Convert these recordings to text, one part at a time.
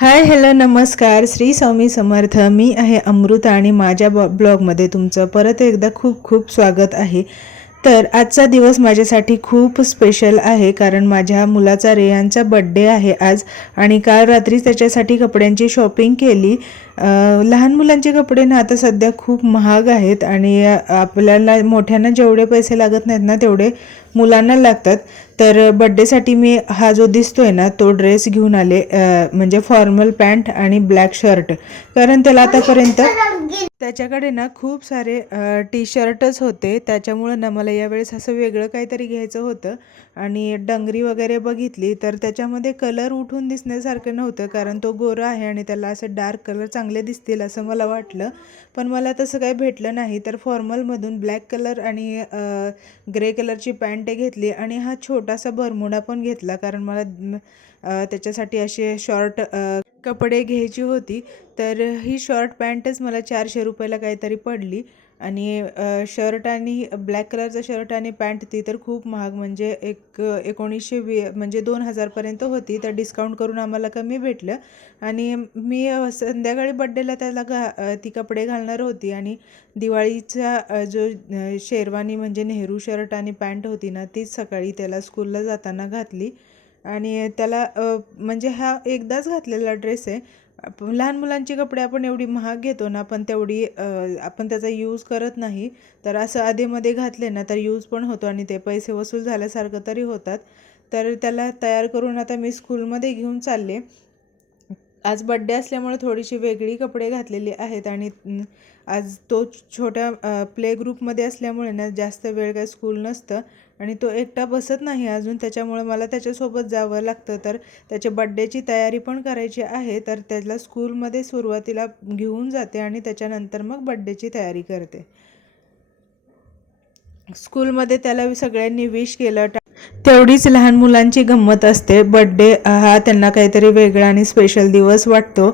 Hi hello नमस्कार. श्री स्वामी समर्थ. मी आहे अमृता आणि माझ्या बॉ ब्लॉगमध्ये तुमचं परत एकदा खूप खूप स्वागत आहे. तर आजचा दिवस माझ्यासाठी खूप स्पेशल आहे कारण माझ्या मुलाचा रेयांचा बड्डे आहे आज आणि काल रात्रीच त्याच्यासाठी कपड्यांची शॉपिंग केली. लहान मुलांचे कपडे ना आता सध्या खूप महाग आहेत आणि आपल्याला मोठ्यांना जेवढे पैसे लागत नाहीत ना तेवढे मुलांना लागतात. तर बड्डेसाठी मी हा जो दिसतो आहे ना तो ड्रेस घेऊन आले म्हणजे फॉर्मल पॅन्ट आणि ब्लॅक शर्ट कारण त्याला आतापर्यंत त्याच्याकडे ना खूप सारे टी शर्टच होते. त्याच्यामुळं ना मला यावेळेस असं वेगळं काहीतरी घ्यायचं होतं. आणि डंगरी वगैरे बघितली तर त्याच्यामध्ये कलर उठून दिसण्यासारखं नव्हतं. कारण तो गोरा आहे आणि त्याला असं डार्क कलर चांगले दिसतील असं मला वाटलं. पण मला तसं काही भेटलं नाही. तर फॉर्मलमधून ब्लॅक कलर आणि ग्रे कलरची पॅन्ट घेतली आणि हा छोटासा बरमुडा पण घेतला कारण मला त्याच्यासाठी असे शॉर्ट कपडे घ्यायची होती तर ही शॉर्ट पॅन्टच मला चारशे रुपयाला काहीतरी पडली. आणि शर्ट आणि ब्लॅक कलरचं शर्ट आणि पॅन्ट ती तर खूप महाग म्हणजे एक एकोणीसशे वी म्हणजे दोन हजारपर्यंत होती तर डिस्काउंट करून आम्हाला कमी भेटलं. आणि मी संध्याकाळी बड्डेला त्याला घा ती कपडे घालणार होती. आणि दिवाळीचा जो शेरवानी म्हणजे नेहरू शर्ट आणि पॅन्ट होती ना तीच सकाळी त्याला स्कूलला जाताना घातली. आणि त्याला म्हणजे हा एकदाच घातलेला ड्रेस आहे. लहान मुलांची कपडे आपण एवढी महाग घेतो ना पण तेवढी आपण त्याचा यूज करत नाही. तर असं आधेमध्ये घातले ना तर यूज पण होतो आणि ते पैसे वसूल झाल्यासारखं तरी होतात. तर त्याला तयार करून आता मी स्कूलमध्ये घेऊन चालले. आज बड्डे असल्यामुळे थोडीशी वेगळी कपडे घातलेली आहेत आणि आज तो छोट्या प्ले ग्रुपमध्ये असल्यामुळे ना जास्त वेळ काय स्कूल नसतं. आणि तो एकटा बसत नाही अजून त्याच्यामुळे मला त्याच्यासोबत जावं लागतं. तर त्याच्या बड्डेची तयारी पण करायची आहे तर त्याला स्कूलमध्ये सुरुवातीला घेऊन जाते आणि त्याच्यानंतर मग बड्डेची तयारी करते. स्कूलमध्ये त्याला सगळ्यांनी विश केलं तेवढीच लहान मुलांची गंमत असते. बड्डे हा त्यांना काहीतरी वेगळा आणि स्पेशल दिवस वाटतो.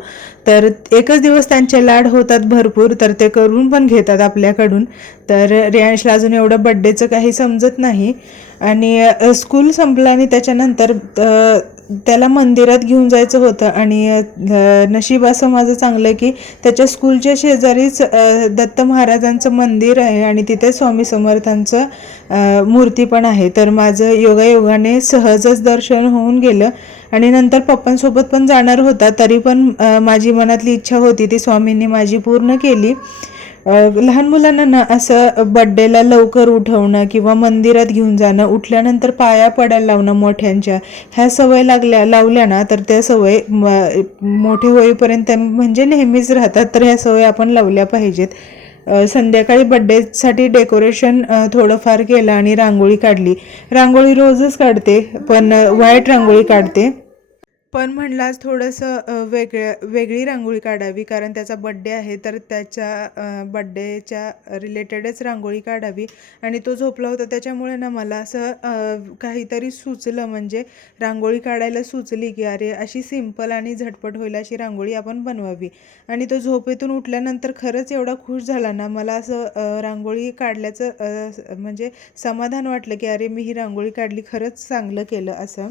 तर एकच दिवस त्यांचे लाड होतात भरपूर तर ते करून पण घेतात आपल्याकडून. तर रियांशला अजून एवढं बड्डेचं काही समजत नाही. आणि स्कूल संपलं आणि त्याच्यानंतर त्याला मंदिरात घेऊन जायचं होतं आणि नशीब असं माझं चांगलं की त्याच्या स्कूलच्या शेजारीच दत्त महाराजांचं मंदिर आहे आणि तिथे स्वामी समर्थांचं मूर्ती पण आहे. तर माझं योगायोगाने सहजच दर्शन होऊन गेलं आणि नंतर पप्पांसोबत पण जाणार होता तरी पण माझी मनातली इच्छा होती ती स्वामींनी माझी पूर्ण केली. लहान मुलांना ना असं बड्डेला लवकर उठवणं किंवा मंदिरात घेऊन जाणं उठल्यानंतर पाया पडायला लावणं मोठ्यांच्या ह्या सवय लागल्या लावल्या ना तर त्या सवय म- मोठे होईपर्यंत म्हणजे नेहमीच राहतात तर ह्या सवय आपण लावल्या पाहिजेत. संध्याकाळी बड्डेसाठी डेकोरेशन थोडंफार केलं आणि रांगोळी काढली. रांगोळी रोजच काढते पण व्हाईट रांगोळी काढते. पण म्हणलाच आज थोडंसं वेगळ्या वेगळी रांगोळी काढावी कारण त्याचा बड्डे आहे तर त्याच्या बड्डेच्या रिलेटेडच रांगोळी काढावी. आणि तो झोपला होता त्याच्यामुळे ना मला असं काहीतरी सुचलं. म्हणजे रांगोळी काढायला सुचली की अरे अशी सिंपल आणि झटपट होईल अशी रांगोळी आपण बनवावी. आणि तो झोपेतून उठल्यानंतर खरंच एवढा खुश झाला ना मला असं रांगोळी काढल्याचं म्हणजे समाधान वाटलं की अरे मी ही रांगोळी काढली खरंच चांगलं केलं असं.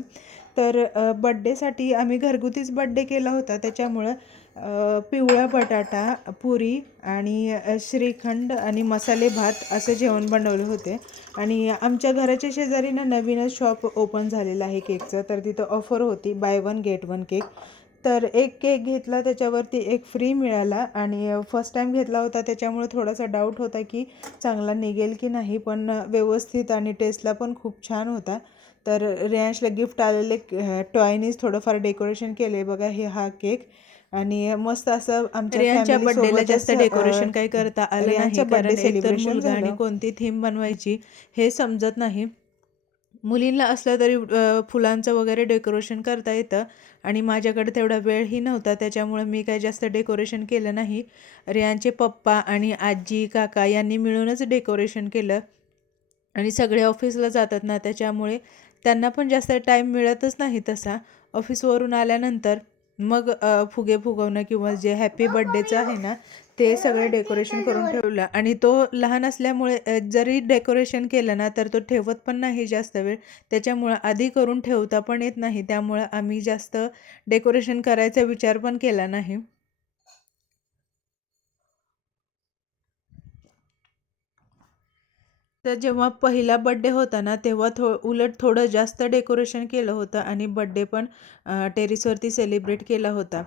तर बड्डेसाठी आम्ही घरगुतीच बड्डे केला होता. त्याच्यामुळं पिवळा बटाटा पुरी आणि श्रीखंड आणि मसाले भात असं जेवण बनवले होते. आणि आमच्या घराच्या शेजारी ना नवीनच शॉप ओपन झालेलं आहे केकचं. तर तिथं ऑफर होती buy one get one cake तर एक केक घेतला त्याच्यावरती एक फ्री मिळाला आणि फर्स्ट टाईम घेतला होता. त्याच्यामुळे थोडासा डाऊट होता की चांगला निघेल की नाही पण व्यवस्थित आणि टेस्टला पण खूप छान होता. तर रेयांशला गिफ्ट आलेले टॉयनीज थोडंफार डेकोरेशन केले बघा हे हा केक. आणि मस्त असं आमच्या बर्थडेला जास्त डेकोरेशन काही करता आलं नाही कारण एकतर मुलगा आणि. कोणती थीम बनवायची हे समजत नाही. मुलींना असलं तरी फुलांचं वगैरे डेकोरेशन करता येतं. आणि माझ्याकडे तेवढा वेळही नव्हता त्याच्यामुळे मी काही जास्त डेकोरेशन केलं नाही. रियांचे पप्पा आणि आजी काका यांनी मिळूनच डेकोरेशन केलं. आणि सगळे ऑफिसला जातात ना त्याच्यामुळे त्यांना पण जास्त टाईम मिळतच नाही तसा. ऑफिसवरून आल्यानंतर मग फुगे फुगवणं किंवा जे हॅपी बर्थडेचं आहे ना ते सगळे डेकोरेशन करून ठेवलं. आणि तो लहान असल्यामुळे जरी डेकोरेशन केलं ना तर तो ठेवत पण नाही जास्त वेळ. त्याच्यामुळं आधी करून ठेवता पण येत नाही. त्यामुळं आम्ही जास्त डेकोरेशन करायचा विचार पण केला नाही. तर जेव्हा पहिला बड्डे होता ना तेव्हा थो उलट थोडं जास्त डेकोरेशन केलं होतं आणि बड्डे पण टेरिसवरती टेरेसवरती सेलिब्रेट केला होता.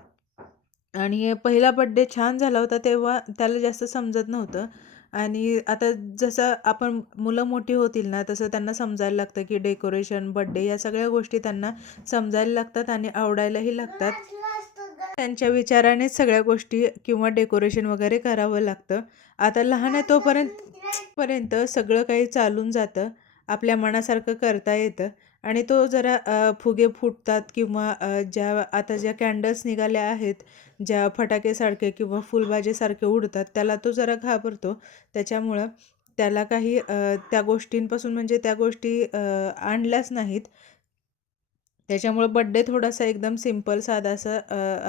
आणि पहिला बड्डे छान झाला होता तेव्हा त्याला जास्त समजत नव्हतं. आणि आता जसं आपण मुलं मोठी होतील ना तसं त्यांना समजायला लागतं की डेकोरेशन बड्डे या सगळ्या गोष्टी त्यांना समजायला लागतात आणि आवडायलाही लागतात. त्यांच्या विचारानेच सगळ्या गोष्टी किंवा डेकोरेशन वगैरे करावं लागतं. आता लहान आहे तोपर्यंत पर्यंत सगळं काही चालून जातं. आपल्या मनासारखं करता येतं. आणि तो जरा फुगे फुटतात किंवा ज्या आता ज्या कॅन्डल्स निघाल्या आहेत ज्या फटाकेसारखे किंवा फुलबाजेसारखे उडतात त्याला तो जरा घाबरतो. त्याच्यामुळं त्याला काही त्या गोष्टींपासून म्हणजे त्या गोष्टी आणल्याच नाहीत. त्याच्यामुळं बड्डे थोडासा एकदम सिंपल साधासा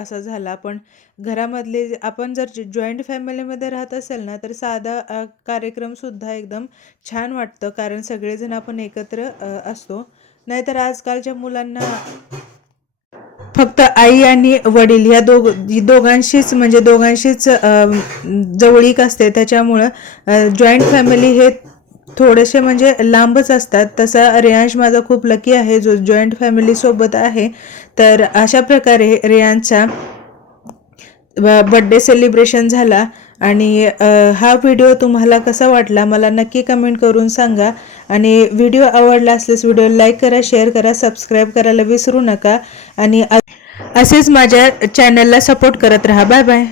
असा झाला. पण घरामधले आपण जर जॉईंट फॅमिलीमध्ये राहत असेल ना तर साधा कार्यक्रमसुद्धा एकदम छान वाटतं. कारण सगळेजण आपण एकत्र असतो. नाहीतर आजकालच्या मुलांना फक्त आई आणि वडील या दोघ दोघांशीच म्हणजे दोघांशीच जवळीक असते. त्याच्यामुळं जॉईंट फॅमिली हे थोडेसे म्हणजे लांबच असतात. तसा रेयांश माझा खूप लकी आहे. जो जॉईंट फॅमिलीसोबत आहे. तर अशा प्रकारे रेयांचा बड्डे सेलिब्रेशन झाला. आणि हा व्हिडिओ तुम्हाला कसा वाटला? मला नक्की कमेंट करून सांगा. आणि व्हिडिओ आवडला असल्यास व्हिडिओ लाईक करा शेअर करा सबस्क्राईब करायला विसरू नका. आणि असेच माझ्या चॅनलला सपोर्ट करत राहा. Bye bye